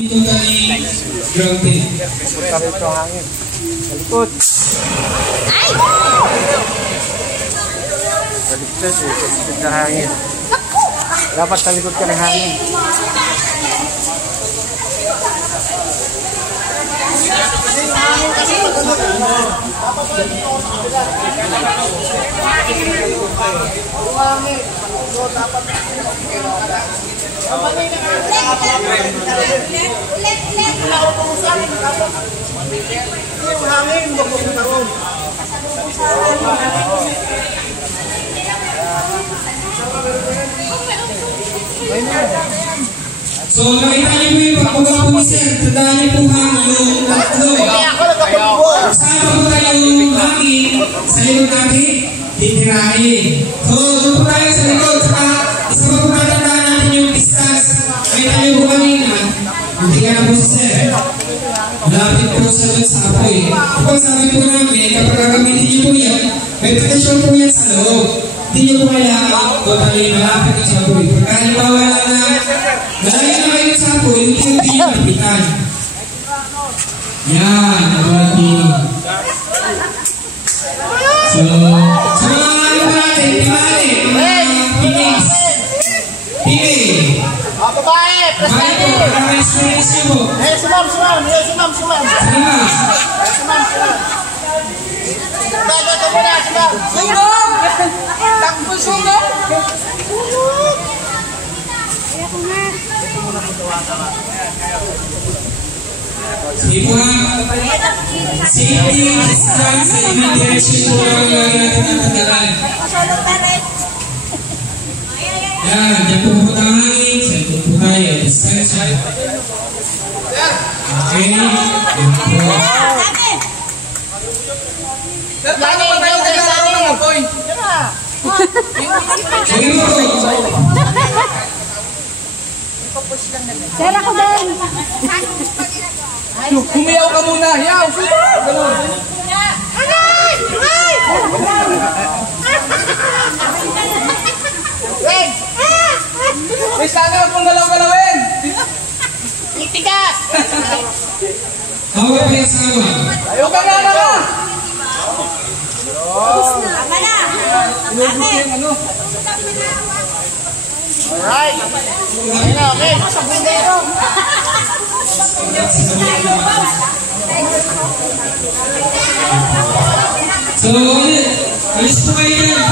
Dito tayo grabe. Sabi ito ang hangin. Sa likod. Ay! Sa likod eh. Sa likod ng hangin. Dapat sa likod ka ng hangin. So, nakita niyo po yung pagkuha po ni Sir. Tandaan niyo po ha, yung tatlo. Kasama po tayo yung hangin sa likod natin, titirahin. So, doon po tayo sa likod. Saka, isa pa po matandaan natin yung distance. Nakita niyo po kanina, hindi ka na po si Sir. Malapit po sa doon sa apoy. Kapag sabi po namin, kapag gagamitin niyo po yan, may protection po yan sa loob. Hindi niyo po kailangan totally malapit sa apoy. Pagka halimbawa lang na malayo na kayo sa apoy, hindi niyo mapitan. Yan, natulad dito. So, sa mga ano natin, pinis. Babae! Babae po, para may experience niyo po. Si ma'am! Salima. Bago mo na, si ma'am! Sungong! Takbo sungong! Sige po nga. Safety, distance, and direction po ang natin natandaan. Yan, dyan po po ang hangin. Sa ito po tayo. Distance. Okay. Yan po. Sir, paano ba tayo nagkakaroon ng apoy? Sige po. Sir, ako din. Humiyaw ka muna. Hiyaw! Ganun. Aray! Ay! Red! May sana huwag mong galaw-galawin! Itigas! Ako pa yung asawa. Ayaw ka nga na ka! Tama na. Inubos yung ano. Alright! Okay na, okay. Sa bundero. So, alis po kayo yan.